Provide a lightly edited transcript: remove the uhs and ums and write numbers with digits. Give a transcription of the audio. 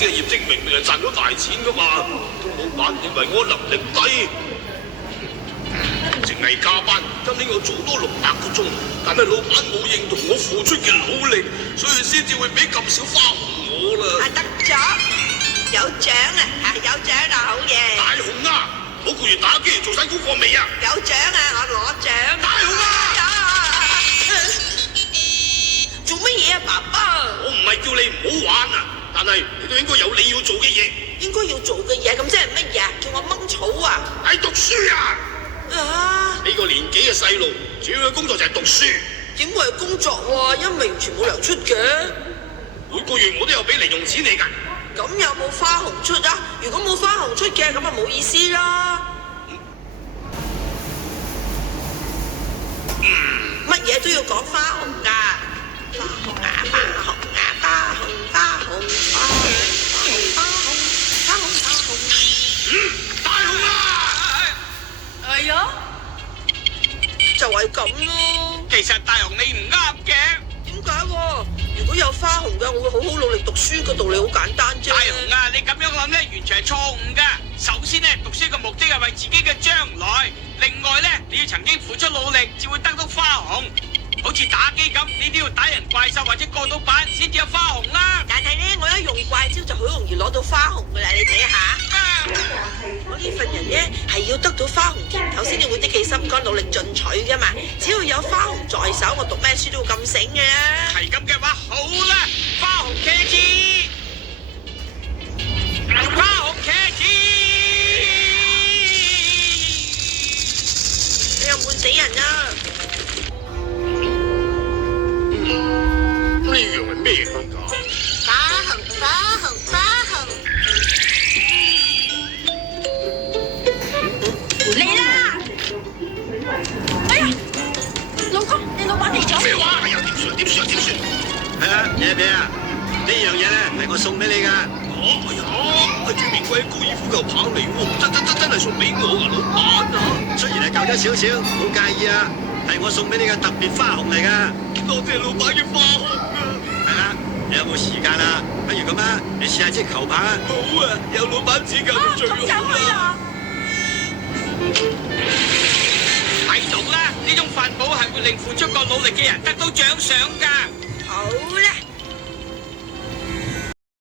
司嘅業績明明係賺咗大錢噶嘛，老闆認為我能力低，淨係加班，今年我做多600個鐘，但係老闆冇認同我付出嘅努力，所以先至會俾咁少花紅我啦。得咗，有獎啊！有獎就好嘢。大雄啊，我顧住打機做晒功課未啊？有獎啊！我攞獎。大雄啊！做乜嘢啊，爸爸？我唔係叫你唔好玩啊，但係你都應該有你要做嘅嘢。應該要做嘅嘢，咁即係乜嘢？叫我掹草啊？係讀書啊！呢個年紀嘅細路，主要嘅工作就係讀書。點會係工作喎？因為完全冇糧出嘅。每個月我都有俾零用錢你㗎。咁有冇花紅出啊？如果冇花紅出嘅，咁啊冇意思啦。乜嘢都要講花紅㗎。花紅啊，花紅啊，花紅，花紅，花紅，花紅，花紅，花紅。大雄啊！係啊，就係咁咯。其實大雄你唔啱嘅。點解喎？如果有花紅嘅，我會好好努力讀書，個道理好簡單啫。大雄啊，你咁樣諗咧，完全係錯誤噶。首先咧，讀書嘅目的係為自己嘅將來。另外咧，你要曾經付出努力，至會得到花紅。好似打機咁，你都要打人怪獸或者過到版先至有花紅啦。但係咧，我一用怪招就好容易攞到花紅噶啦，你睇下。我呢份人咧係要得到花紅甜頭先至會的起心肝，努力進取噶嘛。只要有花紅在手，我讀咩書都會咁醒嘅。係咁嘅話，好啦，花紅茄子，花紅茄子，你又悶死人啊！呢樣係咩嚟㗎？花紅，花紅，花紅，嚟啦！哎呀，老公，你老闆嚟咗。咩話？點算？點算？點算？係啊，嘢俾啊！呢樣嘢咧係我送俾你㗎。哎呀，係最名貴嘅高爾夫球棒嚟喎！真係送俾我啊，老闆啊！雖然係舊咗少少，冇介意啊，係我送俾你嘅特別花紅嚟㗎。多謝老闆嘅花紅啊！係啦，你有冇時間啊？不如咁啊，你試下支球棒啊！好啊，有老闆指教就最好啦。睇到啦，呢種法寶係會令付出過努力嘅人得到獎賞㗎。好啦。